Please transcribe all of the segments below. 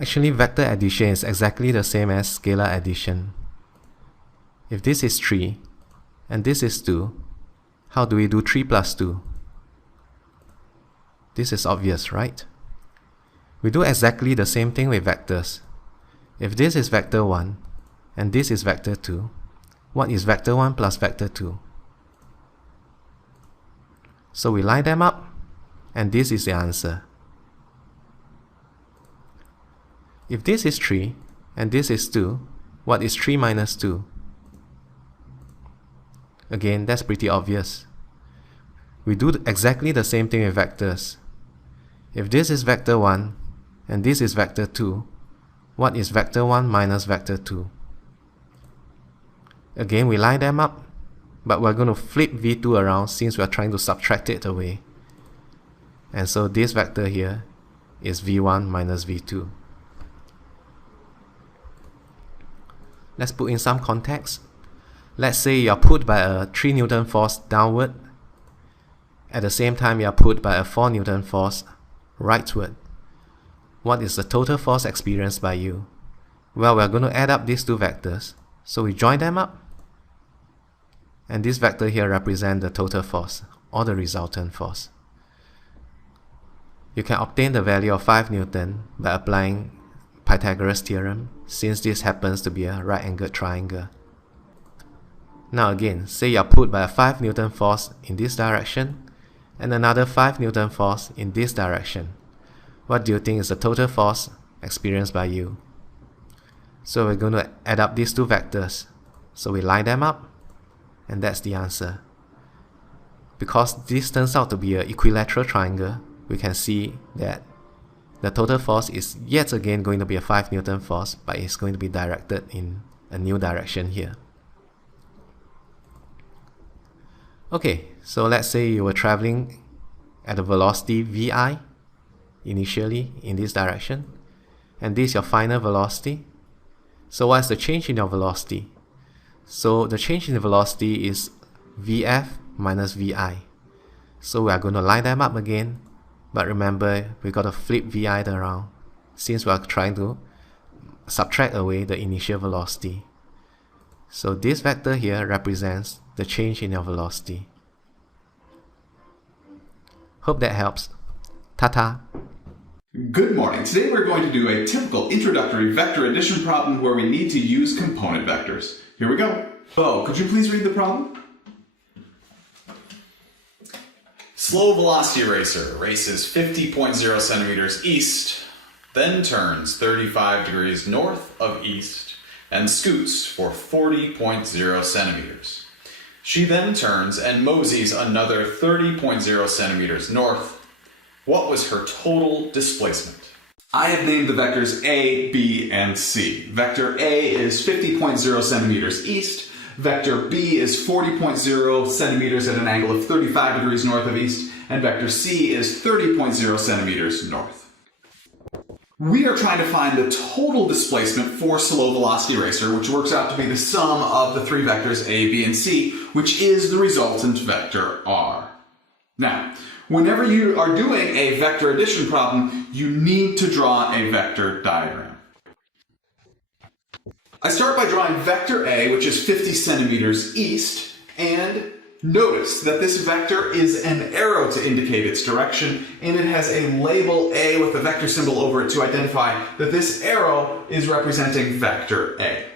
Actually, vector addition is exactly the same as scalar addition. If this is 3 and this is 2, how do we do 3 plus 2? This is obvious, right? We do exactly the same thing with vectors. If this is vector 1 and this is vector 2, what is vector 1 plus vector 2? So we line them up, and this is the answer. If this is 3 and this is 2, what is 3 minus 2? Again, that's pretty obvious. We do exactly the same thing with vectors. If this is vector 1 and this is vector 2, what is vector 1 minus vector 2? Again, we line them up, but we're going to flip v2 around since we're trying to subtract it away. And so this vector here is v1 minus v2. Let's put in some context. Let's say you are put by a 3 Newton force downward. At the same time, you are put by a 4 Newton force rightward. What is the total force experienced by you? Well, we're going to add up these two vectors. So we join them up. And this vector here represents the total force, or the resultant force. You can obtain the value of 5 Newton by applying Pythagoras theorem, since this happens to be a right-angled triangle. Now again, say you are put by a 5 Newton force in this direction and another 5 Newton force in this direction. What do you think is the total force experienced by you? So we're going to add up these two vectors. So we line them up, and that's the answer. Because this turns out to be an equilateral triangle, we can see that the total force is yet again going to be a 5 Newton force, but it's going to be directed in a new direction here. Okay, so let's say you were traveling at a velocity vi initially in this direction, and this is your final velocity. So what's the change in your velocity? So the change in the velocity is vf minus vi. So we are going to line them up again, but remember we got to flip vi around since we are trying to subtract away the initial velocity. So this vector here represents the change in your velocity. Hope that helps. Ta-ta! Good morning. Today we're going to do a typical introductory vector addition problem where we need to use component vectors. Here we go. Bo, could you please read the problem? Slow velocity racer races 50.0 centimeters east, then turns 35 degrees north of east and scoots for 40.0 centimeters. She then turns and moseys another 30.0 centimeters north. What was her total displacement? I have named the vectors A, B, and C. Vector A is 50.0 centimeters east. Vector B is 40.0 centimeters at an angle of 35 degrees north of east. And vector C is 30.0 centimeters north. We are trying to find the total displacement for slow velocity racer, which works out to be the sum of the three vectors A, B, and C, which is the resultant vector R. Now, whenever you are doing a vector addition problem, you need to draw a vector diagram. I start by drawing vector A, which is 50 centimeters east, and notice that this vector is an arrow to indicate its direction, and it has a label A with a vector symbol over it to identify that this arrow is representing vector A.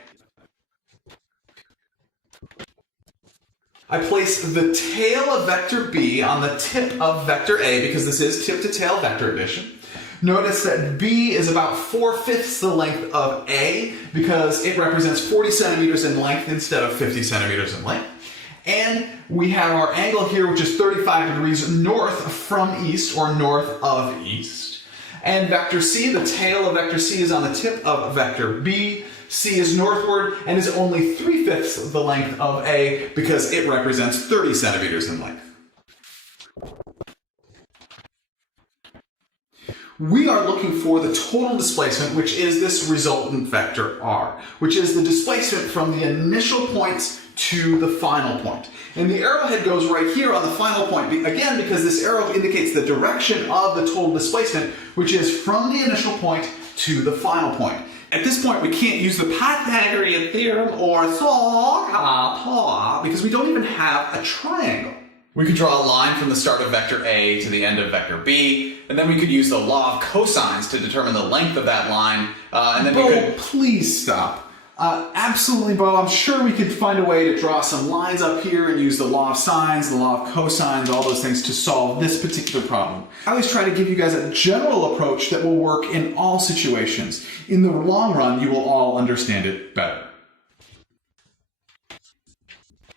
I place the tail of vector B on the tip of vector A because this is tip-to-tail vector addition. Notice that B is about 4/5 the length of A because it represents 40 centimeters in length instead of 50 centimeters in length. And we have our angle here, which is 35 degrees north from east, or north of east. And vector C, the tail of vector C is on the tip of vector B. C is northward and is only 3/5 the length of A because it represents 30 centimeters in length. We are looking for the total displacement, which is this resultant vector R, which is the displacement from the initial point to the final point. And the arrowhead goes right here on the final point, again, because this arrow indicates the direction of the total displacement, which is from the initial point to the final point. At this point, we can't use the Pythagorean theorem or because we don't even have a triangle. We could draw a line from the start of vector A to the end of vector B, and then we could use the law of cosines to determine the length of that line, and then we could... please stop. Absolutely, Bo. I'm sure we could find a way to draw some lines up here and use the law of sines, the law of cosines, all those things to solve this particular problem. I always try to give you guys a general approach that will work in all situations. In the long run, you will all understand it better.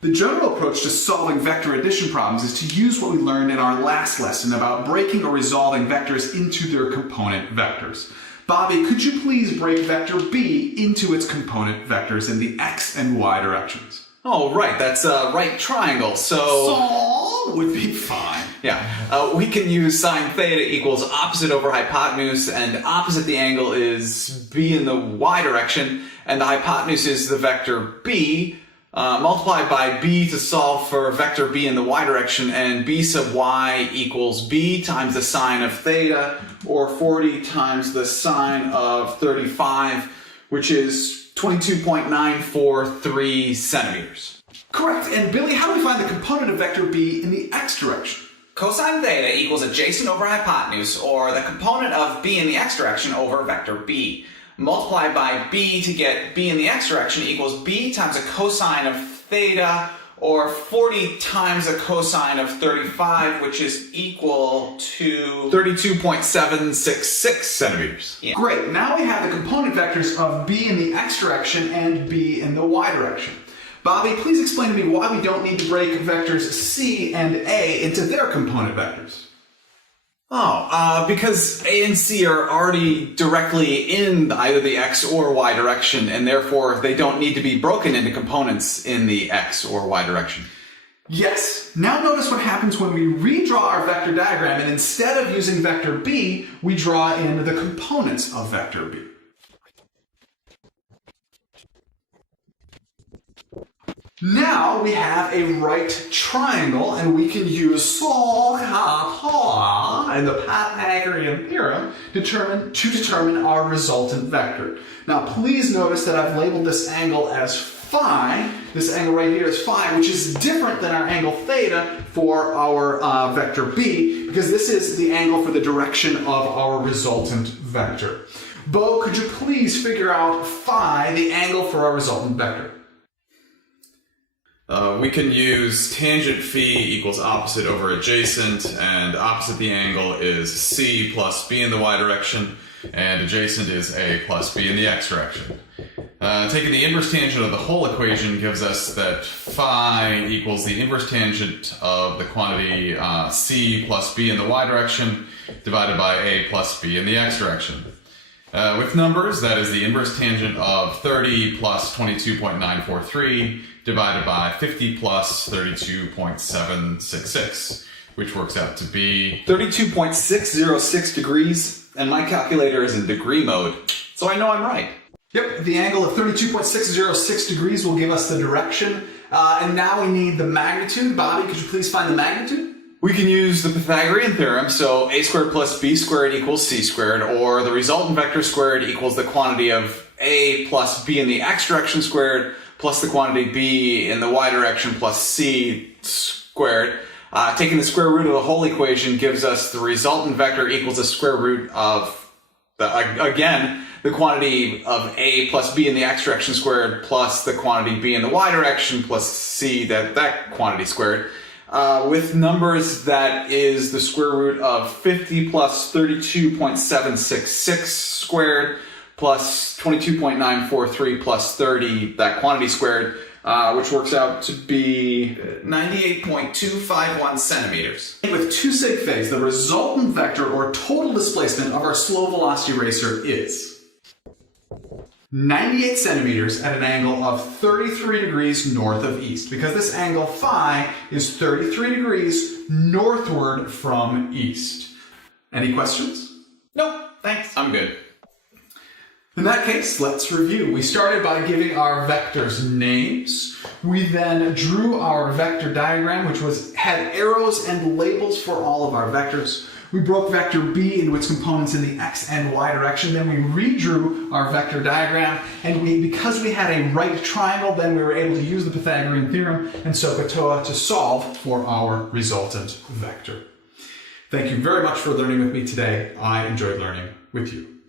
The general approach to solving vector addition problems is to use what we learned in our last lesson about breaking or resolving vectors into their component vectors. Bobby, could you please break vector B into its component vectors in the x and y directions? Oh, right, that's a right triangle, so would be fine. Yeah, we can use sine theta equals opposite over hypotenuse, and opposite the angle is b in the y direction, and the hypotenuse is the vector b, multiplied by b to solve for vector b in the y direction, and b sub y equals b times the sine of theta, or 40 times the sine of 35, which is 22.943 centimeters. Correct. And Billy, how do we find the component of vector b in the x direction? Cosine theta equals adjacent over hypotenuse, or the component of b in the x direction over vector b. Multiply by b to get b in the x direction equals b times a cosine of theta, or 40 times a cosine of 35, which is equal to 32.766 centimeters. Yeah. Great. Now we have the component vectors of b in the x direction and b in the y direction. Bobby, please explain to me why we don't need to break vectors c and a into their component vectors. Because A and C are already directly in either the x or y direction, and therefore they don't need to be broken into components in the x or y direction. Yes. Now notice what happens when we redraw our vector diagram, and instead of using vector b, we draw in the components of vector b. Now we have a right triangle, and we can use and the Pythagorean theorem to determine our resultant vector. Now please notice that I've labeled this angle as phi. This angle right here is phi, which is different than our angle theta for our vector b, because this is the angle for the direction of our resultant vector. Bo, could you please figure out phi, the angle for our resultant vector? We can use tangent phi equals opposite over adjacent, and opposite the angle is c plus b in the y direction, and adjacent is a plus b in the x direction. Taking the inverse tangent of the whole equation gives us that phi equals the inverse tangent of the quantity c plus b in the y direction divided by a plus b in the x direction. With numbers, that is the inverse tangent of 30 plus 22.943 divided by 50 plus 32.766, which works out to be 32.606 degrees, and my calculator is in degree mode, so I know I'm right. Yep, the angle of 32.606 degrees will give us the direction, and now we need the magnitude. Bobby, could you please find the magnitude? We can use the Pythagorean theorem, so a squared plus b squared equals c squared, or the resultant vector squared equals the quantity of a plus b in the x direction squared plus the quantity b in the y direction plus c squared. Taking the square root of the whole equation gives us the resultant vector equals the square root of, again, the quantity of a plus b in the x direction squared plus the quantity b in the y direction plus c, that quantity squared. With numbers, that is the square root of 50 plus 32.766 squared plus 22.943 plus 30, that quantity squared, which works out to be 98.251 centimeters. With 2 sig figs, the resultant vector or total displacement of our slow velocity racer is 98 centimeters at an angle of 33 degrees north of east, because this angle phi is 33 degrees northward from east. Any questions? Nope, thanks. I'm good. In that case, let's review. We started by giving our vectors names. We then drew our vector diagram, which had arrows and labels for all of our vectors. We broke vector b into its components in the x and y direction. Then we redrew our vector diagram. And because we had a right triangle, then we were able to use the Pythagorean theorem and SOHCAHTOA to solve for our resultant vector. Thank you very much for learning with me today. I enjoyed learning with you.